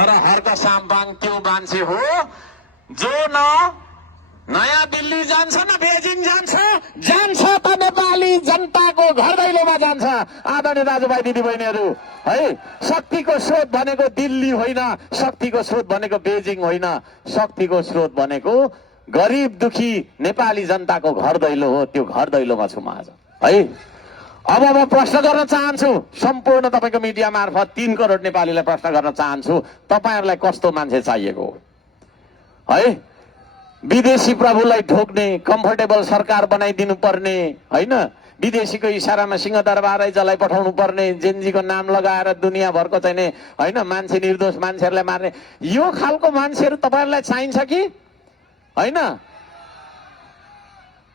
तर हर्क साम्पाङ त्यो मान्छे हो जो न नयाँ दिल्ली जान्छ न बेजिङ जान्छ त नेपाली जनताको घर दैलोमा जान्छ। आदरणीय दाजुभाइ दिदीबहिनीहरू है, शक्तिको स्रोत भनेको दिल्ली होइन, शक्तिको स्रोत भनेको बेजिङ होइन, शक्तिको स्रोत भनेको गरिब दुखी नेपाली जनताको घर दैलो हो। त्यो घर दैलोमा छु म आज है। अब म प्रश्न गर्न चाहन्छु सम्पूर्ण तपाईको मिडिया मार्फत 3 करोड नेपालीलाई प्रश्न गर्न चाहन्छु, तपाईहरुलाई कस्तो मान्छे चाहिएको हो है? विदेशी प्रभुलाई ढोक्ने कम्फर्टेबल सरकार बनाइदिनु पर्ने हैन, विदेशीको इशारामा सिंहदरबारै जलाई पठाउनु पर्ने, जेनजीको नाम लगाएर दुनियाँभरको चाहिने हैन मान्छे निर्दोष मान्छेहरुलाई मार्ने, यो खालको मान्छेहरु तपाईहरुलाई चाहिन्छ कि हैन?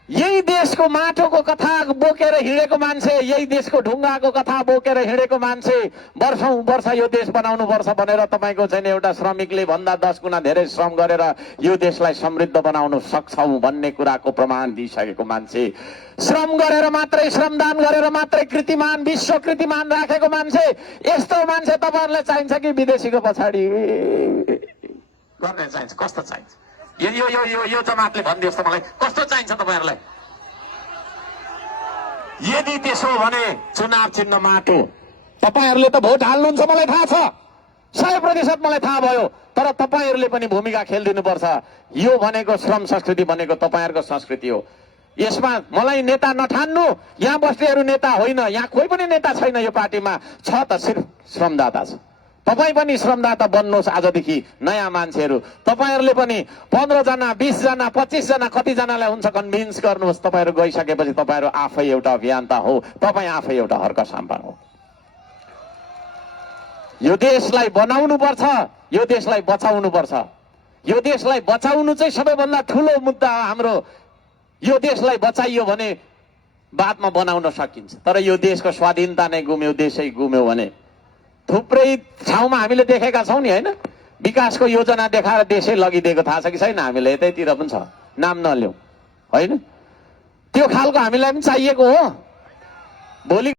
यही देशको माटोको कथा बोकेर हिँडेको मान्छे, यही देशको ढुङ्गाको कथा बोकेर हिँडेको मान्छे वर्षौं वर्ष यो देश बनाउनु पर्छ भनेर तपाईको चाहिँ एउटा श्रमिकले भन्दा 10 गुणा धेरै श्रम गरेर यो देशलाई समृद्ध बनाउन सक्छौं भन्ने कुराको प्रमाण दिइसकेको मान्छे, श्रम गरेर मात्रै श्रमदान गरेर मात्रै कृतिमान विश्व कृतिमान राखेको मान्छे, यस्तो मान्छे तपाईहरुलाई चाहिन्छ कि विदेशीको पछाडी गर्ने चाहिन्छ? कस्तो चाहिन्छ? यो जमातले भनिदियोस् त मलाई कस्तो चाहिन्छ तपाईहरुलाई? यदि त्यसो भने चुनाव चिन्ह माटो, तपाईहरुले त भोट हाल्नुहुन्छ मलाई थाहा छ, 100% मलाई थाहा भयो, तर तपाईहरुले पनि भूमिका खेल्दिनु पर्छ। यो भनेको श्रम संस्कृति भनेको तपाईहरुको संस्कृति हो। यसमा मलाई नेता नठान्नु, यहाँ बस्नेहरु नेता होइन, यहाँ कोही पनि नेता छैन यो पार्टीमा, छ त सिर्फ श्रमदाता छ। तपाई पनि श्रमदाता बन्नुहोस् आजदेखि, नयाँ मान्छेहरु तपाईहरुले पनि 15 जना 20 जना 25 जना कति जनालाई हुन्छ कन्भिन्स गर्नुहोस्। तपाईहरु गइसकेपछि तपाईहरु आफै एउटा अभियन्ता हो, तपाई आफै एउटा हर्क साम्पाङ हो। यो देशलाई बनाउनु पर्छ, यो देशलाई बचाउनु पर्छ। यो देशलाई बचाउनु चाहिँ सबैभन्दा ठूलो मुद्दा हो हाम्रो। यो देशलाई बचाइयो भने बादमा बनाउन सकिन्छ, तर यो देशको स्वाधीनता नै गुम्यो, देशै गुम्यो भने थुप्रै ठाउँमा हामीले देखेका छौं नि हैन, विकासको योजना देखाएर देशै लगिदिएको थाहा छ कि छैन? हामीले यतैतिर पनि छ, नाम नल्याउ हैन, त्यो खालको हामीलाई पनि चाहिएको हो। भोलि